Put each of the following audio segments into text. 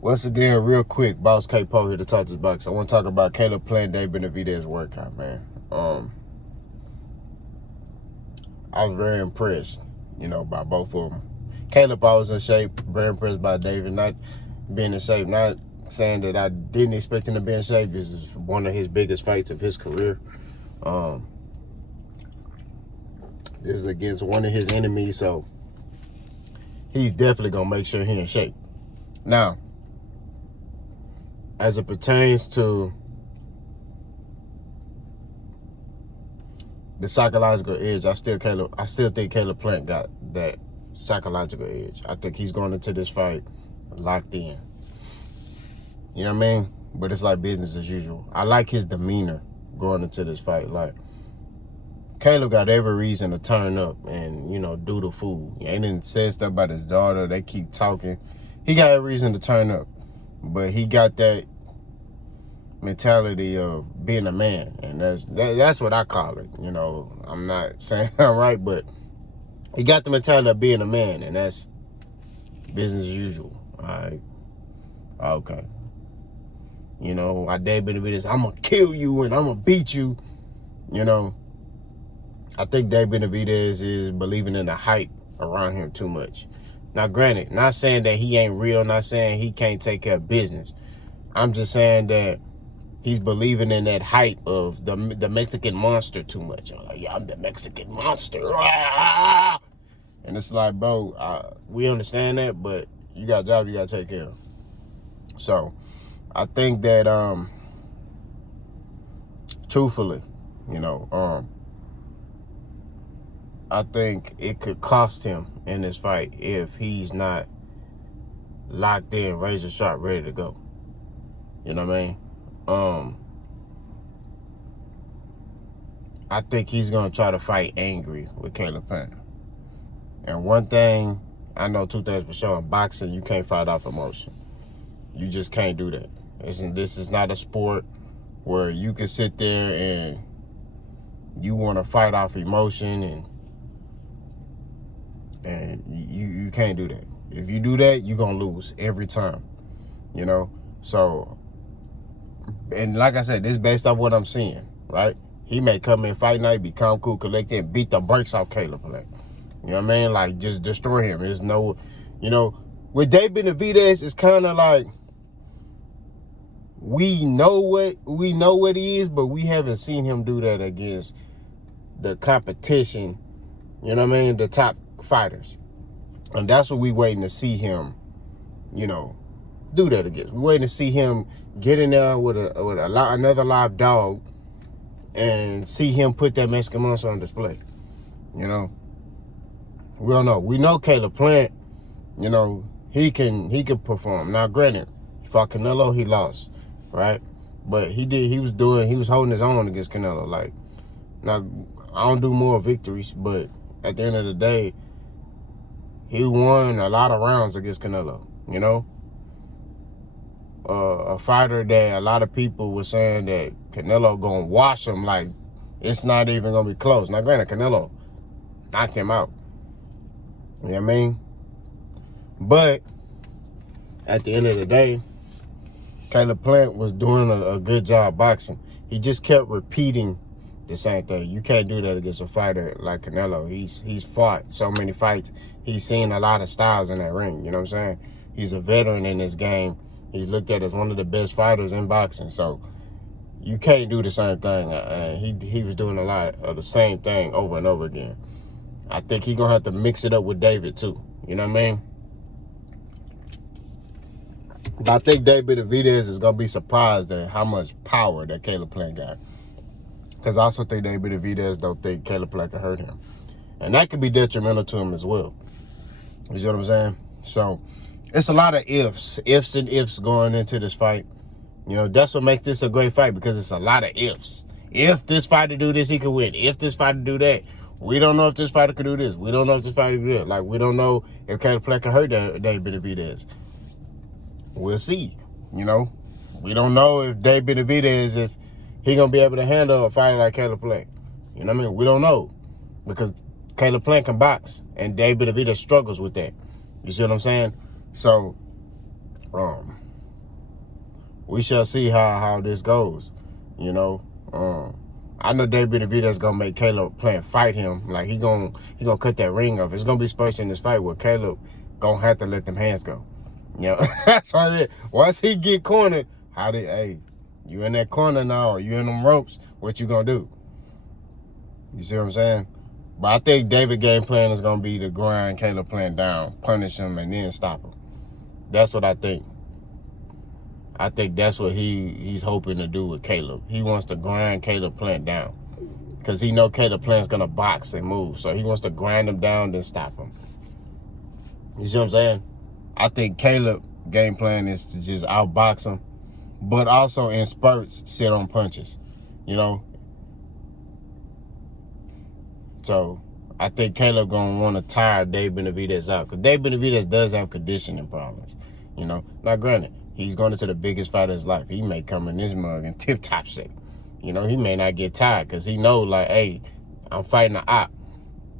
What's the deal? Real quick, Boss K Poe here to talk this box. I want to talk about Caleb Plant, Dave Benavidez workout, man. I was very impressed, by both of them. Caleb, I was in shape. Very impressed by David not being in shape. Not saying that I didn't expect him to be in shape. This is one of his biggest fights of his career. This is against one of his enemies, so he's definitely going to make sure he's in shape. Now, as it pertains to the psychological edge, I still think Caleb Plant got that psychological edge. I think he's going into this fight locked in. You know what I mean? But it's like business as usual. I like his demeanor going into this fight. Like, Caleb got every reason to turn up and, do the fool. He didn't say stuff about his daughter. They keep talking. He got every reason to turn up. But he got that mentality of being a man. And that's what I call it. I'm not saying I'm right, but he got the mentality of being a man. And that's business as usual. All right. Okay. I Dave Benavidez, I'm going to kill you and I'm going to beat you. I think Dave Benavidez is believing in the hype around him too much. Now, granted, not saying that he ain't real, not saying he can't take care of business. I'm just saying that he's believing in that hype of the Mexican monster too much. Like, yeah, I'm the Mexican monster. And it's like, bro, we understand that, but you got a job you got to take care of. So, I think that, truthfully, I think it could cost him in this fight if he's not locked in, razor sharp, ready to go. You know what I mean? I think he's going to try to fight angry with Caleb Plant. And one thing, I know two things for sure. In boxing, you can't fight off emotion. You just can't do that. This is not a sport where you can sit there and you want to fight off emotion and you can't do that. If you do that, you're going to lose every time, So, and like I said, this is based off what I'm seeing, right? He may come in fight night, be calm, cool, collected, and beat the brakes off Caleb Plant. You know what I mean? Like, just destroy him. There's no, with Dave Benavidez, it's kind of like, we know what he is, but we haven't seen him do that against the competition, the top fighters. And that's what we waiting to see him, do that against. We're waiting to see him get in there with another live dog and see him put that Mexican monster on display. We don't know. We know Caleb Plant, he can perform. Now, granted, he fought Canelo, he lost, right? But he was holding his own against Canelo. Like, now, I don't do more victories, but at the end of the day, he won a lot of rounds against Canelo, a fighter that a lot of people were saying that Canelo gonna wash him, like it's not even gonna be close. Now, granted, Canelo knocked him out. You know what I mean? But at the end of the day, Caleb Plant was doing a good job boxing. He just kept repeating the same thing. You can't do that against a fighter like Canelo. He's fought so many fights. He's seen a lot of styles in that ring. You know what I'm saying? He's a veteran in this game. He's looked at as one of the best fighters in boxing. So you can't do the same thing. He was doing a lot of the same thing over and over again. I think he's going to have to mix it up with David too. You know what I mean? But I think David Benavidez is going to be surprised at how much power that Caleb Plant got. Because I also think David Benavidez don't think Caleb Plant can hurt him. And that could be detrimental to him as well. You see what I'm saying? So, it's a lot of ifs and ifs going into this fight. That's what makes this a great fight, because it's a lot of ifs. If this fighter do this, he could win. If this fighter do that, we don't know if this fighter could do this. We don't know if this fighter could do that. Like, we don't know if Caleb Plant can hurt Dave Benavidez. We'll see. We don't know if Dave Benavidez, if he going to be able to handle a fighter like Caleb Plant. You know what I mean? We don't know, because Caleb Plant can box, and Dave Benavidez struggles with that. You see what I'm saying? So, we shall see how this goes. You know, I know Dave Benavidez gonna make Caleb Plant fight him. Like he gonna cut that ring off. It's gonna be spots in this fight where Caleb gonna have to let them hands go. You know, that's what it is. Once he get cornered, you in that corner now, or you in them ropes, what you gonna do? You see what I'm saying? But I think David game plan is gonna be to grind Caleb Plant down, punish him, and then stop him. That's what I think. I think that's what he's hoping to do with Caleb. He wants to grind Caleb Plant down because he know Caleb Plant's gonna box and move, so he wants to grind him down, then stop him. You see what I'm saying? I think Caleb game plan is to just outbox him, but also in spurts sit on punches. You know. So I think Caleb gonna want to tire Dave Benavidez out because Dave Benavidez does have conditioning problems. You know. Now granted, he's going into the biggest fight of his life. He may come in this mug in tip-top shape. You know, he may not get tired because he know, like, hey, I'm fighting an op.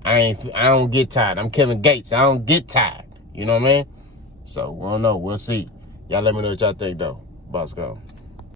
I don't get tired. I'm Kevin Gates. I don't get tired. You know what I mean? So, we don't know. We'll see. Y'all let me know what y'all think, though. Boss go.